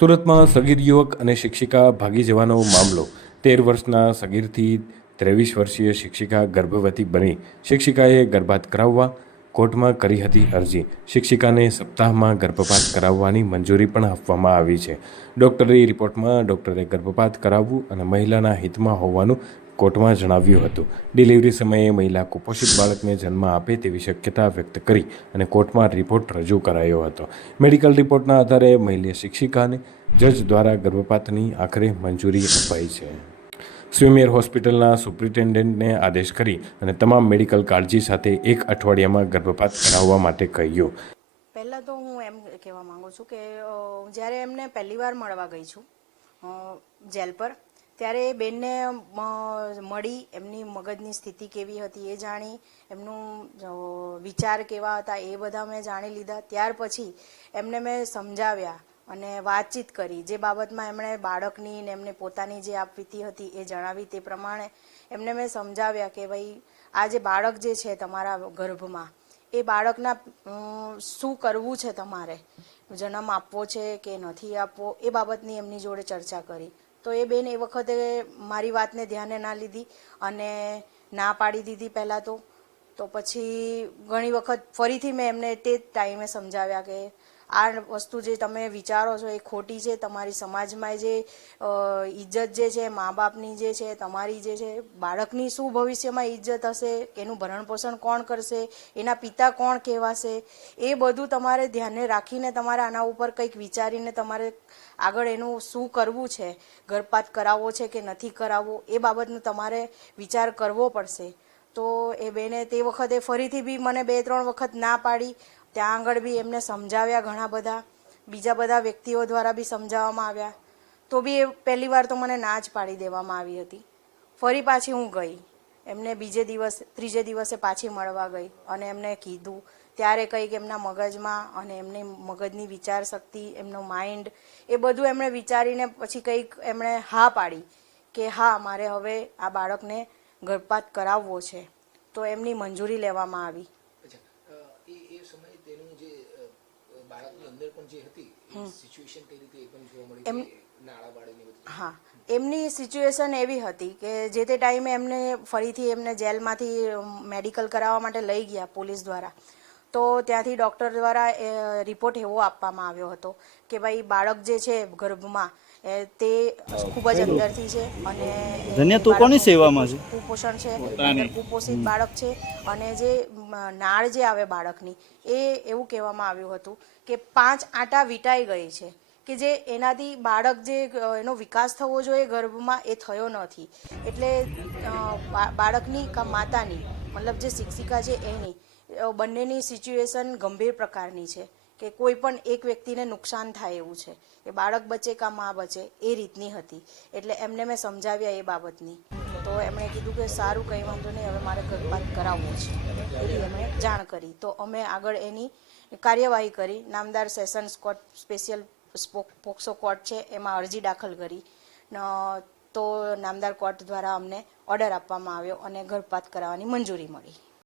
સુરતમાં સગીર યુવક અને શિક્ષિકા ભાગી જવાનો મામલો. તેર વર્ષના સગીરથી ત્રેવીસ વર્ષીય શિક્ષિકા ગર્ભવતી બની. શિક્ષિકાએ ગર્ભાત કરાવવા કોર્ટમાં કરી હતી અરજી. શિક્ષિકાને સપ્તાહમાં ગર્ભપાત કરાવવાની મંજૂરી પણ આપવામાં આવી છે. ડૉક્ટરી રિપોર્ટમાં ડૉક્ટરે ગર્ભપાત કરાવવું અને મહિલાના હિતમાં હોવાનું કોર્ટમાં જણાવ્યું હતું. ડિલિવરી સમયે મહિલા કુપોષિત બાળકને જન્મ આપે તેવી શક્યતા વ્યક્ત કરી અને કોર્ટમાં રિપોર્ટ રજૂ કરાયો હતો. મેડિકલ રિપોર્ટના આધારે મહિલા શિક્ષિકાને જજ દ્વારા ગર્ભપાતની આખરે મંજૂરી અપાઈ છે. સ્વિમિયર હોસ્પિટલના સુપ્રિન્ટેન્ડન્ટને આદેશ કરી અને તમામ મેડિકલ કાળજી સાથે એક અઠવાડિયામાં ગર્ભપાત કરાવવા માટે કહ્યું. પહેલાં તો હું એમ કહેવા માગું છું કે જ્યારે એમને પહેલી વાર મળવા ગઈ છું જેલ પર ત્યારે બેનને મળી એમની મગજની સ્થિતિ કેવી હતી એ જાણી, એમનું વિચાર કેવા હતા એ બધા મેં જાણી લીધા. ત્યાર પછી એમને મેં સમજાવ્યા અને વાતચીત કરી. જે બાબતમાં એમણે બાળકની ને એમને પોતાની જે આપવીતી હતી એ જણાવી તે પ્રમાણે એમને મેં સમજાવ્યા કે ભાઈ, આ જે બાળક જે છે તમારા ગર્ભમાં, એ બાળકના શું કરવું છે તમારે? જન્મ આપવો છે કે નથી આપવો, એ બાબતની એમની જોડે ચર્ચા કરી. તો એ બેન એ વખતે મારી વાતને ધ્યાને ના લીધી અને ના પાડી દીધી પહેલાં તો. તો પછી ઘણી વખત ફરીથી મેં એમને તે જ ટાઈમે સમજાવ્યા કે આ વસ્તુ જે તમે વિચારો છો એ ખોટી છે. તમારી સમાજમાં જે ઇજ્જત જે છે મા બાપની જે છે, તમારી જે છે, બાળકની શું ભવિષ્યમાં ઇજ્જત હશે, એનું ભરણ પોષણ કોણ કરશે, એના પિતા કોણ કહેવાશે, એ બધું તમારે ધ્યાને રાખીને તમારે આના ઉપર કંઈક વિચારીને તમારે આગળ એનું શું કરવું છે ગર્ભપાત કરાવવો છે કે નથી કરાવવો, એ બાબતનું તમારે વિચાર કરવો પડશે. તો એ બેને તે વખતે ફરીથી બી મને બે ત્રણ વખત ના પાડી. ત્યાં આગળ બી એમને સમજાવ્યા ઘણા બધા. બીજા બધા વ્યક્તિઓ દ્વારા બી સમજાવવામાં આવ્યા. તો બી એ પહેલી વાર તો મને ના જ પાડી દેવામાં આવી હતી. ફરી પાછી હું ગઈ. એમને બીજે દિવસ, ત્રીજે દિવસે પાછી મળવા ગઈ અને એમને કીધું. ત્યારે કંઈક એમના મગજમાં અને એમની મગજની વિચાર શક્તિ, એમનો માઇન્ડ એ બધું એમણે વિચારીને પછી કંઈક એમણે હા પાડી કે હા, મારે હવે આ બાળકને ગર્ભપાત કરાવવો છે. તો એમની મંજૂરી લેવામાં આવી અચ્છા અ, એ એ સમયે તેનું જે અ, અ, બાળકની અંદર પણ જે હતી સિચ્યુએશન કઈ રીતે એ પણ જોવા મળી એમ- કે નાળા બાળીને બધી હા. એમની સિચ્યુએશન એવી હતી કે જે તે ટાઈમે એમને ફરીથી એમને જેલમાંથી મેડિકલ કરાવવા માટે લઈ ગયા પોલીસ દ્વારા. તો ત્યાંથી ડૉક્ટર દ્વારા એ રિપોર્ટ એવો આપવામાં આવ્યો હતો કે ભાઈ બાળક જે છે ગર્ભમાં એ તે ખૂબ જ અંદરથી છે અને ધન્ય, તું કોની સેવામાં છે? કુપોષણ છે કુપોષિત બાળક છે અને જે નાળ જે આવે બાળકની એ એવું કહેવામાં આવ્યું હતું કે પાંચ આંટા વીટાઈ ગઈ છે કે જે એનાથી બાળક જે એનો વિકાસ થવો જોઈએ ગર્ભમાં એ થયો નથી એટલે બાળકની કા માતાની મતલબ જે શિક્ષિકા છે એની બંનેની સિચ્યુએશન ગંભીર પ્રકારની છે કે કોઈ પણ એક વ્યક્તિને નુકસાન થાય એવું છે. કે બાળક બચે કા મા બચે, એ રીતની હતી. એટલે એમને મેં સમજાવ્યા એ બાબતની. તો એમણે કીધું કે સારું, કંઈ વાંધો નહીં, હવે મારે ગર્ભપાત કરાવવો છે. એવી એમણે જાણ કરી. તો અમે આગળ એની કાર્યવાહી કરી. નામદાર sessions court special POCSO court છે, એમાં અરજી દાખલ કરી. તો નામદાર કોર્ટ દ્વારા અમને ઓર્ડર આપવામાં આવ્યો અને ગર્ભપાત કરાવવાની મંજૂરી મળી.